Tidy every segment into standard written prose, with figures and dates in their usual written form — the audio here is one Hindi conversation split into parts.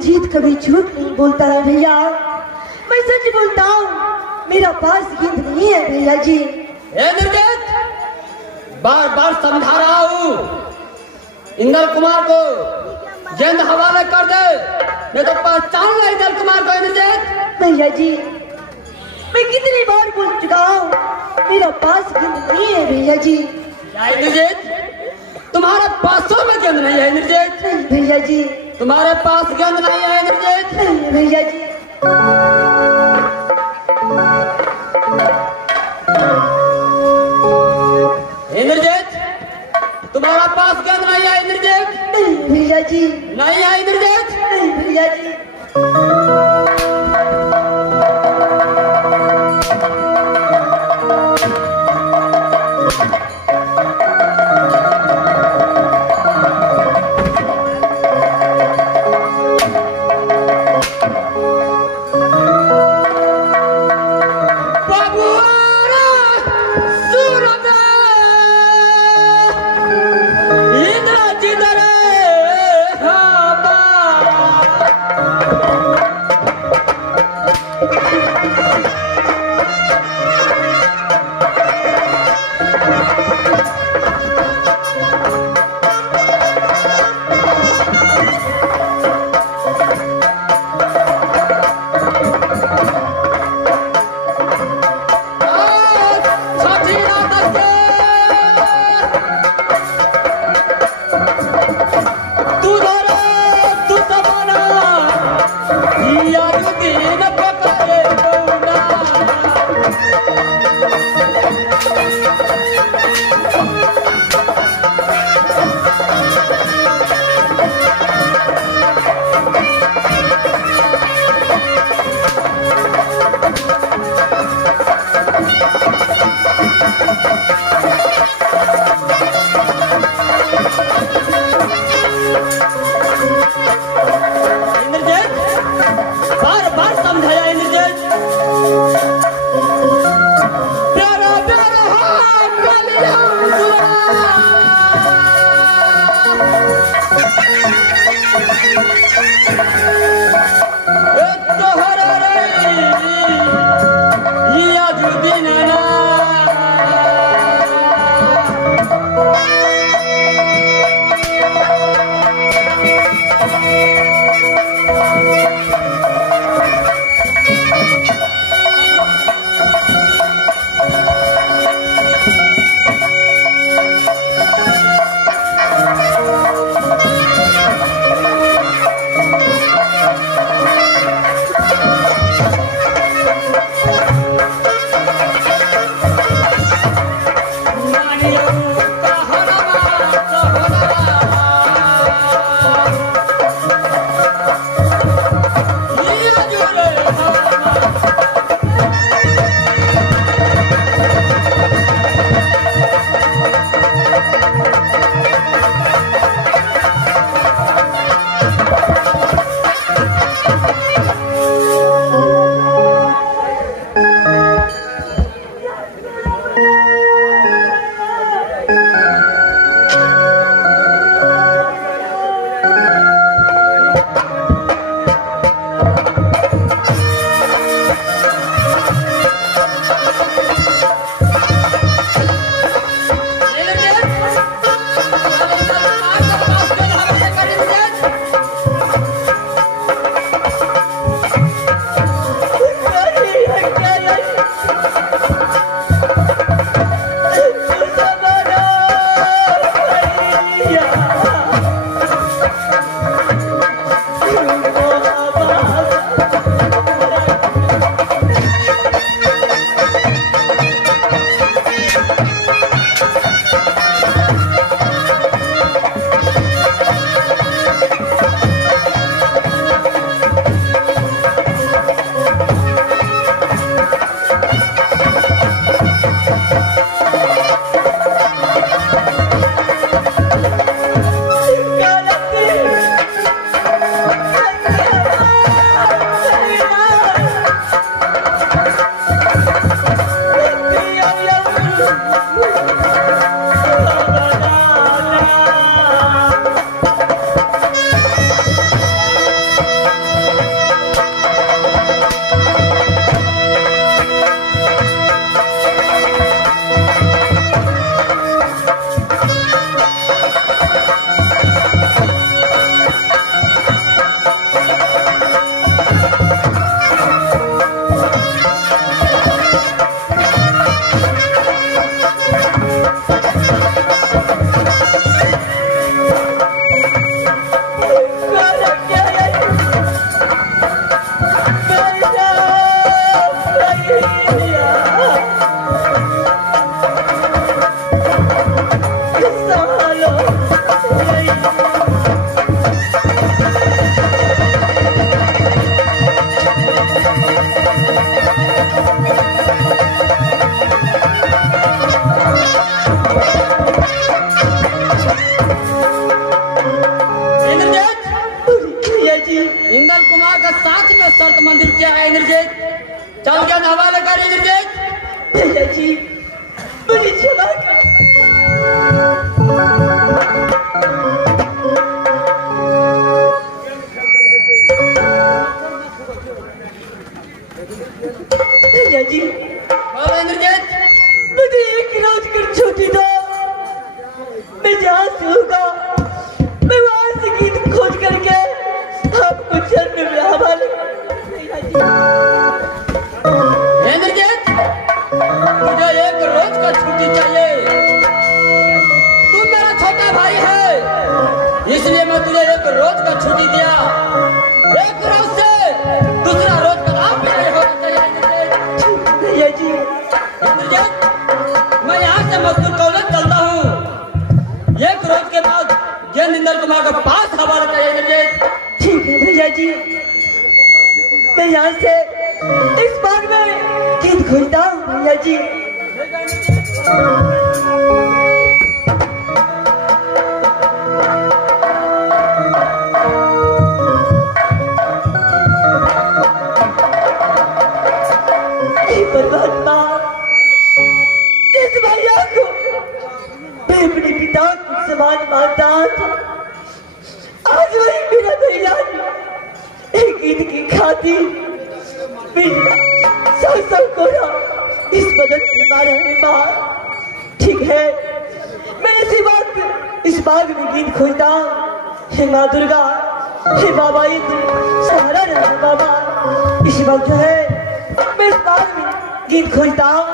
इंद्रजीत कभी झूठ नहीं बोलता है भैया, मैं सच बोलता हूँ। मेरा पास गेंद नहीं है भैया जी। इंद्रजीत, बार बार समझा रहा हूँ, इंद्र कुमार को गेंद हवाले कर दे, नहीं तो पहचान ले इंद्र कुमार को। इंद्रजीत भैया जी, मैं कितनी बार बोल चुका हूँ, मेरा पास गेंद नहीं है भैया जी। क्या इंद्रजीत, तुम्हारे पासों में गेंद नहीं है? इंद्रजीत नहीं भैया जी, तुम्हारे पास गेंद नहीं है? इंद्रजीत नहीं भैया जी। इंद्रजीत, तुम्हारा पास गेंद नहीं है? इंद्रजीत नहीं भैया जी, नहीं है? इंद्रजीत नहीं भैया जी। इंद्रजीत रे, हाँ शर्त मंजूर किया है इंद्रजीत। चल के हवाले कर इंद्रजीत। भैया जी मुझे क्षमा कर। भैया जी बोलो इंद्रजीत। मुझे एक रोज कर छुट्टी दो। मैं जहाँ से होगा मैं वहाँ से गीत खोज करके आपको जन्म में हवाले इंद्रजीत, मुझे एक रोज का छुट्टी चाहिए। तू मेरा छोटा भाई है, इसलिए मैं तुझे एक रोज का छुट्टी दिया। एक रोज से दूसरा रोज का काम भी नहीं होना चाहिए इंद्रजीत। भैया जी इंद्रजीत, मैं यहाँ से मजदूर कॉलेज चलता हूँ। एक रोज के बाद गेंद इंदर कुमार के पास हवाला चाहिए इंद्रजीत। ठीक है भैया जी, मैं यहाँ से इस बार में गीत खोजता हूँ भैया जी। हे परमात्मा, जिस भैया को मैं अपने पिता को समान मानता था, आज वही मेरा भैया एक गीत की खातिर सौ कोड़ा इस बदन में मारा है माँ। ठीक है, मैं इस बाग में गीत खोजता हूँ। हे माँ दुर्गा, हे बाबा इंद्र, सहारा रहा बाबा। इसी वक्त जो है मैं इस बाग में गीत खोजता हूँ।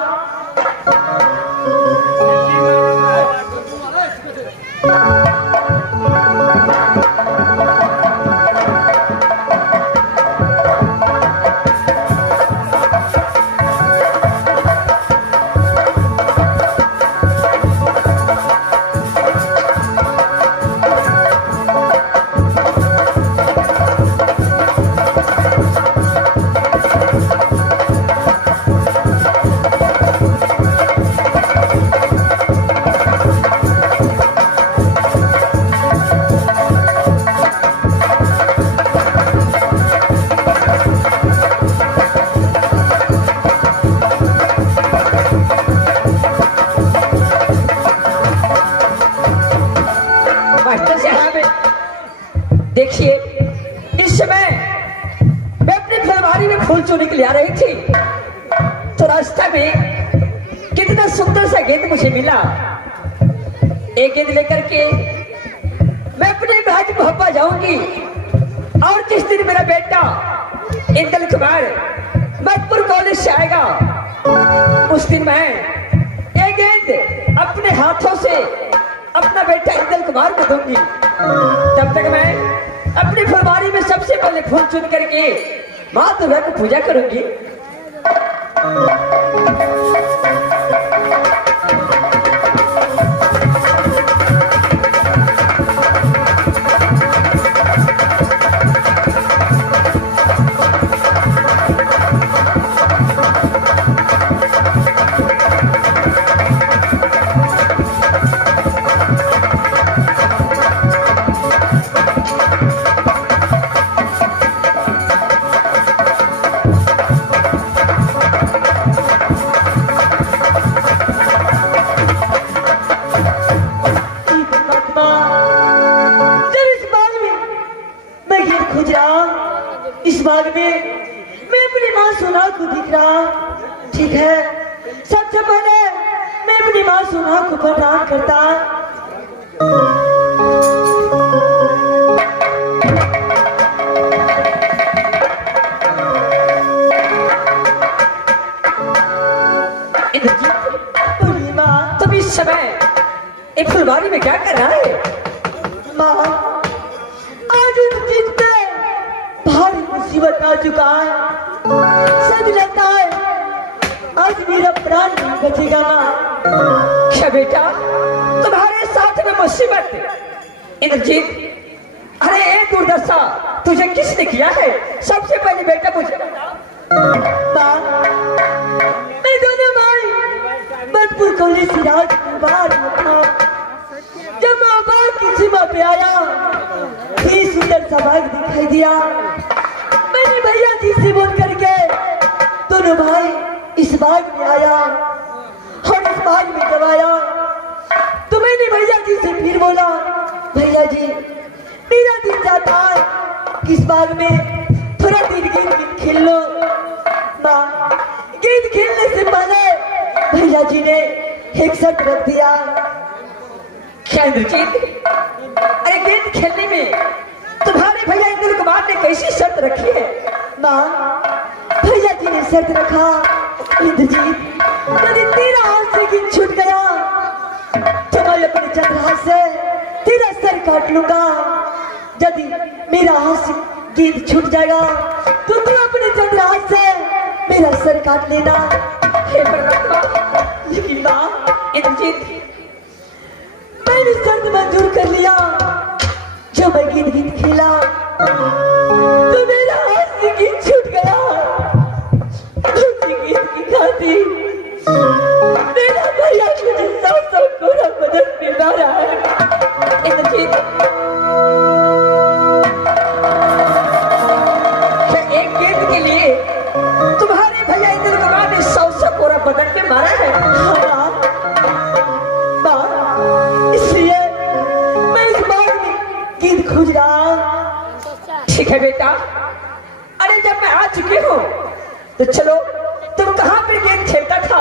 देखिए, इस समय मैं अपनी फुलवारी में फूल चुनने के लिए आ रही थी, तो रास्ता में कितना सुंदर सा गेंद मुझे मिला। एक गेंद लेकर के मैं अपने भाई भोपा जाऊंगी, और जिस दिन मेरा बेटा इंदल कुमार मधुपुर कॉलेज से आएगा, उस दिन मैं ये गेंद अपने हाथों से अपना बेटा इंदल कुमार को दूंगी। तब तक मैं अपनी फुलवारी में सबसे पहले फूल चुन करके माँ दुर्गा की पूजा करूंगी। इस बाग में मैं अपनी माँ सोना को दिख रहा। ठीक है, सबसे पहले मैं अपनी माँ सोना को प्रणाम करता। तुम इस समय एक फुलवारी में क्या कर रहा है? माँ, आज इंद्रजीत पे भारी मुसीबत आ चुका है। सच लगता है आज मेरा प्राण नहीं बचेगा माँ। क्या बेटा, तुम्हारे साथ में मुसीबत? इंद्रजीत, अरे एक दुर्दशा तुझे किसने किया है? सबसे पहले बेटा मुझे माँ, मैं दोनों भाई मधुपुर कॉलेज से राजकुमार था। जब मैं बाग की सीमा पे आया, ये सुंदर सा बाग दिखाई दिया। मैंने भैया जी से बोल करके दोनों भाई इस बाग में आया और इस बाग में जब आया तो मैंने भैया जी से फिर बोला, भैया जी मेरा दिल चाहता है कि इस बाग में थोड़ा दिन गेंद खेल लो। माँ गेंद खेलने से पहले भैया जी ने एक शर्त रख दिया। क्या इंद्रजीत, अरे गेंद खेलने में तुम्हारे भैया इंद्र कुमार ने कैसी शर्त रखी है? माँ भैया जी ने शर्त रखा, इंद्रजीत यदि तेरा हाथ से गेंद छूट गया तो मैं अपने चंद्रहास से तेरा सर काट लूंगा। यदि मेरा हाथ से गेंद छूट जाएगा तो तू अपने चंद्रहास से मेरा सर काट लेना। हे परमात्मा, लेकिन माँ इंद्रजीत मैंने शर्त मंजूर कर लिया। जब मैं गेंद खेला तो मेरा हाथ से गेंद छूट गया। उसी गेंद की खातिर मेरा भैया मुझे 100 कोड़ा बदन में मारा है। इंद्रजीत, क्या एक गेंद के लिए तुम्हारे भैया इंद्र कुमार ने 100 कोड़ा बदन पे मारा है? हाँ, माँ, इसलिए मैं इस बार में गेंद खोज रहा हूँ। ठीक है बेटा, अरे जब मैं आ चुकी हूँ तो चलो, तुम कहाँ पे गेंद खेलता था?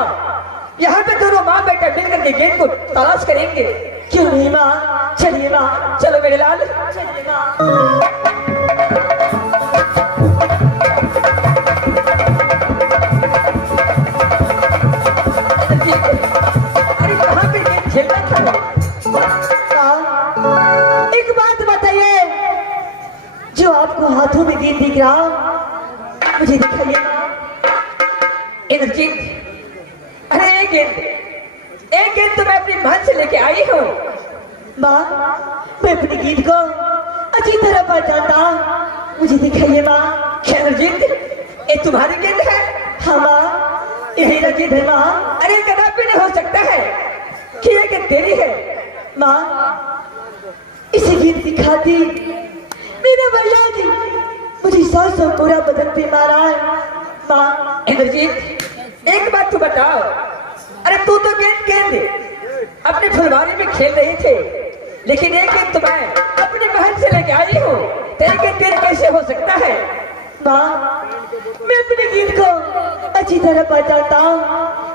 यहाँ पे दोनों माँ बेटा मिलकर के गेंद को तलाश करेंगे। क्यों नहीं माँ, चलिए माँ। चलो मेरे लाल। चलिए माँ। अरे कहाँ पे गेंद खेलता था? हाँ, एक बात बताइए, जो आपको हाथों में गेंद दिख रहा मुझे दिखाइए। इंद्रजीत, अरे एक गेंद तो मैं अपनी महल से लेके आई हूँ। माँ मैं अपनी गेंद को अच्छी तरह पहचानता, मुझे दिखाइए माँ। क्या इंद्रजीत, ये तुम्हारी गेंद है? हाँ माँ ये मेरा गेंद है माँ। अरे कदापि नहीं हो सकता है कि ये गेंद तेरी है। माँ इसी गेंद की खातिर मेरा भैया जी मुझे 100 पूरा बदन पे मारा है। माँ इंद्रजीत एक बात तो बताओ, अरे तू तो गेंद अपने फुलवारी में खेल रही थे, लेकिन एक गेंद तो मैं अपने महल से लेके आई हूँ, तेरी गेंद कैसे हो सकता है? माँ मैं अपनी गेंद को अच्छी तरह पहचानता हूँ,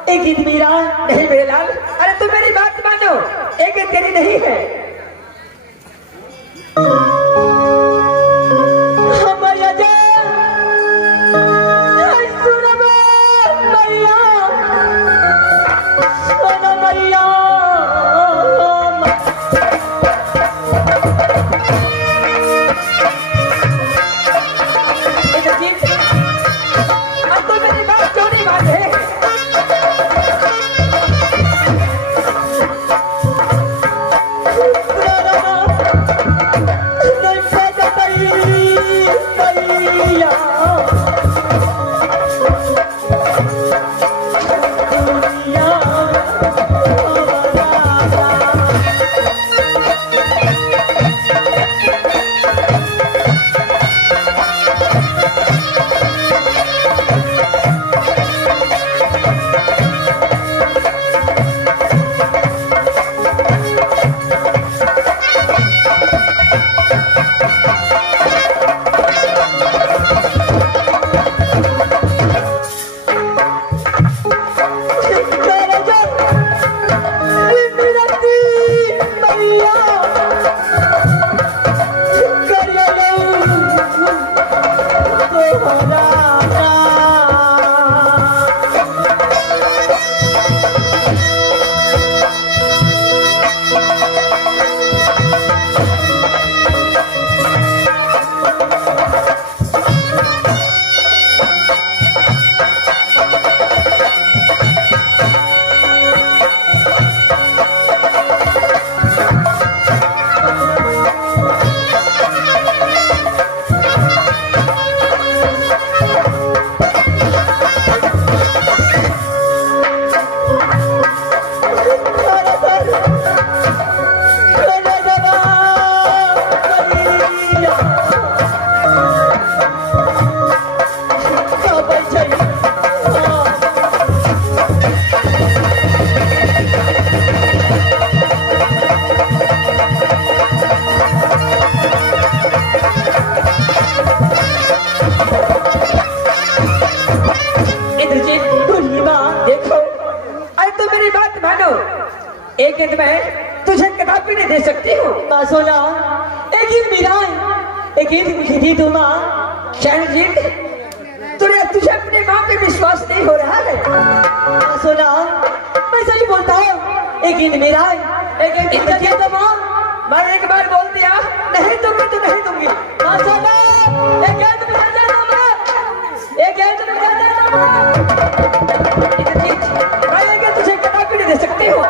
एक गेंद मेरा नहीं मेरे लाल, अरे तू मेरी बात मानो, एक गेंद तेरी नहीं है। यदि तुम माँ शरणजीत, तुझे अपनी माँ पे विश्वास नहीं हो रहा है? सुना, मैं सही बोलता हूँ। एक गेंद मेरा है, एक गेंद तुम दे दो माँ। मैं एक बार बोल दिया नहीं दूंगी तो नहीं दूंगी। माँ सुना, एक गेंद मुझे दे दो माँ, एक गेंद मुझे दे दो माँ। इंद्रजीत, मैं ये गेंद तुझे कदापि नहीं दे सकती हूँ।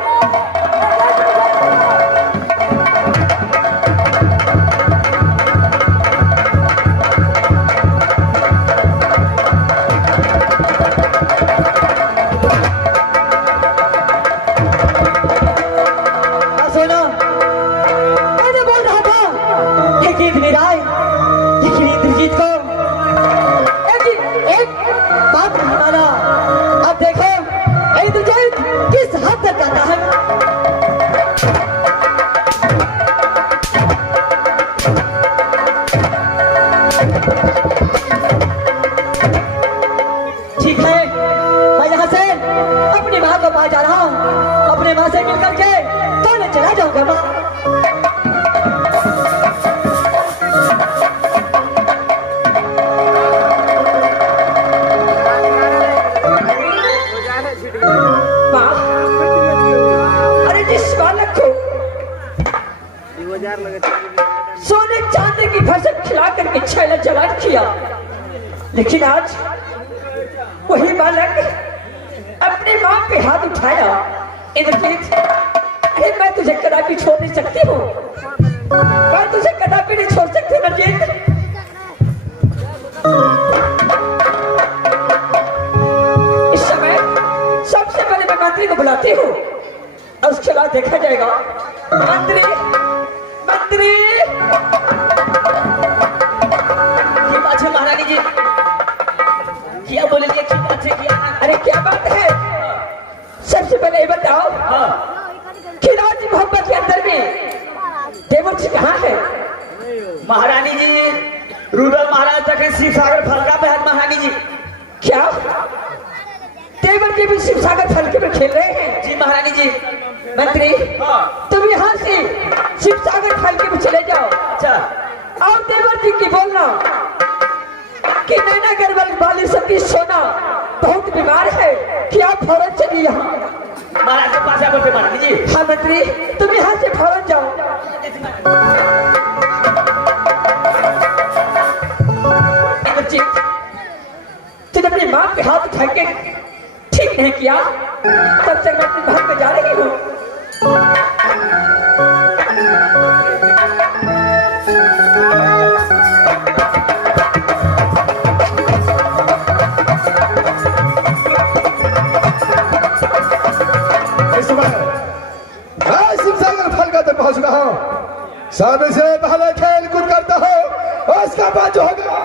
जा रहा हूँ, अपने माँ से मिल करके तो मैं चला जाऊंगा माँ। माँ, अरे जिस बालक को सोने चांदी की फसल खिला करके 6 लाख जवान किया, लेकिन आज वही बालक अपनी माँ पे हाथ उठाया। इंद्रजीत, अरे मैं तुझे कदापि छोड़ नहीं सकती हूँ, मैं तुझे कदापि नहीं छोड़ सकती इंद्रजीत। इस समय सबसे पहले मैं मंत्री को बुलाती हूँ और उसके बाद देखा जाएगा। मंत्री, मंत्री, की बात है महारानी जी? क्या बोले की बात है? क्या? अरे क्या बात है? सबसे पहले ये बताओ कि राज मोहब्बत के अंदर में देवर जी कहाँ है? महारानी जी, रुद्र महाराज तक शिव सागर फलका पे है महारानी जी। क्या देवर जी भी शिव सागर फलके में खेल रहे हैं? जी महारानी जी। मंत्री, तुम यहाँ से शिव सागर फलके में चले जाओ। अच्छा। और देवर जी की बोलना कि नैना गरबल वाली सती सोना बहुत बीमार है कि आप फौरन चलिए यहाँ। महाराज के पास है बोलते महारानी जी। हाँ मंत्री, तुम यहाँ से फौरन जाओ। तुमने अपनी माँ के हाथ उठा के ठीक नहीं किया, तब से मैं अपनी बहन पे जा रही हूँ। पहुंच रहा हूं। समय से पहले खेल कूद करता हो, उसका बाद जो होगा